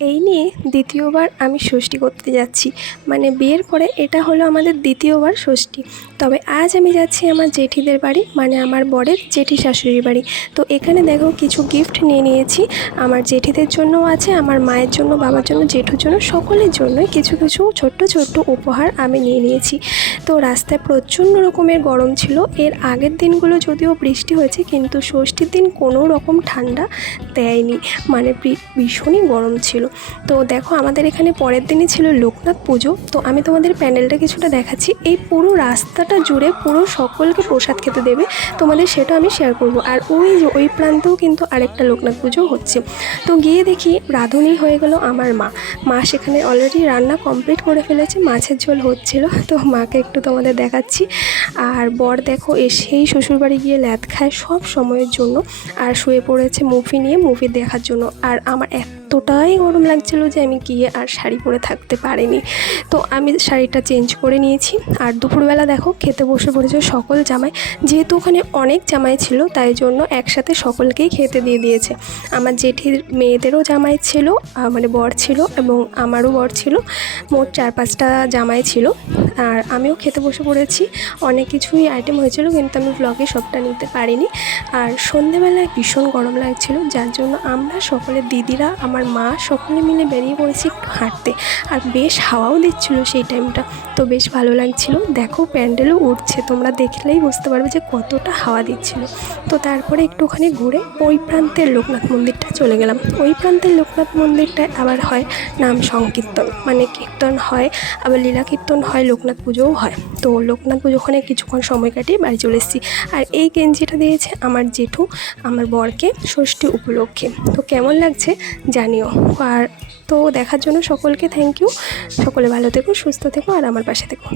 এই নিয়ে দ্বিতীয়বার আমি ষষ্ঠী করতে যাচ্ছি। মানে বিয়ের পরে এটা হলো আমাদের দ্বিতীয়বার ষষ্ঠী। তবে আজ আমি যাচ্ছি আমার জেঠিদের বাড়ি মানে আমার বরের জেঠি শাশুড়ির বাড়ি। তো এখানে দেখো কিছু গিফট নিয়ে নিয়েছি। আমার জেঠিদের জন্যও আছে, আমার মায়ের জন্য, বাবার জন্য, জেঠুর জন্য, সকলের জন্যই কিছু কিছু ছোট্ট ছোট্ট উপহার আমি নিয়ে নিয়েছি। তো রাস্তায় প্রচণ্ড রকমের গরম ছিল। এর আগের দিনগুলো যদিও বৃষ্টি হয়েছে, কিন্তু ষষ্ঠীর দিন কোনো রকম ঠান্ডা দেয়নি। মানে ভীষণই গরম ছিল। তো দেখো আমাদের এখানে পরের দিনই ছিল লোকনাথ পুজো। তো আমি তোমাদের প্যান্ডেলটা কিছুটা দেখাচ্ছি। এই পুরো রাস্তাটা জুড়ে পুরো সকলকে প্রসাদ খেতে দেবে। তোমাদের সেটা আমি শেয়ার করব। আর ওই যে, ওই প্রান্তেও কিন্তু আরেকটা লোকনাথ পুজো হচ্ছে। তো গিয়ে দেখি রাঁধুনি হয়ে গেল আমার মা। মা সেখানে অলরেডি রান্না কমপ্লিট করে ফেলেছে, মাছের ঝোল হচ্ছিল। তো মাকে একটু তোমাদের দেখাচ্ছি। আর বর দেখো এসেই শ্বশুরবাড়ি গিয়ে ল্যাদ খায় সব সময়ের জন্য। আর শুয়ে পড়েছে মুভি নিয়ে মুভি দেখার জন্য। আর আমার এতটাই গরম লাগছিল যে আমি গিয়ে আর শাড়ি পরে থাকতে পারিনি। তো আমি শাড়িটা চেঞ্জ করে নিয়েছি। আর দুপুরবেলা দেখো খেতে বসে পড়েছে সকল জামাই। যেহেতু ওখানে অনেক জামাই ছিল, তাই জন্য একসাথে সকলকেই খেতে দিয়ে দিয়েছে। আমার জেঠির মেয়েদেরও জামাই ছিল মানে বর ছিল এবং আমারও বর ছিল। মোট চার পাঁচটা জামাই ছিল। আর আমিও খেতে বসে পড়েছি। অনেক কিছুই আইটেম হয়েছিল, কিন্তু আমি ব্লগে সবটা নিতে পারিনি। আর সন্ধেবেলায় ভীষণ গরম লাগছিল, যার জন্য আমরা সকলে, দিদিরা, আমার মা, সকলে মিলে বেরিয়ে পড়েছি একটু হাঁটতে। আর বেশ হাওয়াও দিচ্ছিল সেই টাইমটা তো বেশ ভালো লাগছিল। দেখো, প্যান্ডেলও উঠছে তোমরা দেখলেই বুঝতে পারবে যে কতটা হাওয়া দিচ্ছিল। তো তারপরে একটুখানি ঘুরে ওই প্রান্তের লোকনাথ মন্দিরটা চলে গেলাম। ওই প্রান্তের লোকনাথ মন্দিরটায় আবার হয় নাম সংকীর্তন। মানে কীর্তন হয়, আবার লীলা কীর্তন হয় লোকনাথ পুজোও হয়। তো লোকনাথ পুজো ওখানে কিছুক্ষণ সময় কাটিয়ে বাড়ি চলে এসেছি। আর এই গেঞ্জিটা দিয়েছে আমার জেঠু, আমার বরকে ষষ্ঠী উপলক্ষে। তো কেমন লাগছে জানিও। আর তো দেখার জন্য সকলকে থ্যাংক ইউ সকলে ভালো থেকো, সুস্থ থেকো, আর আমার পাশে থেকো।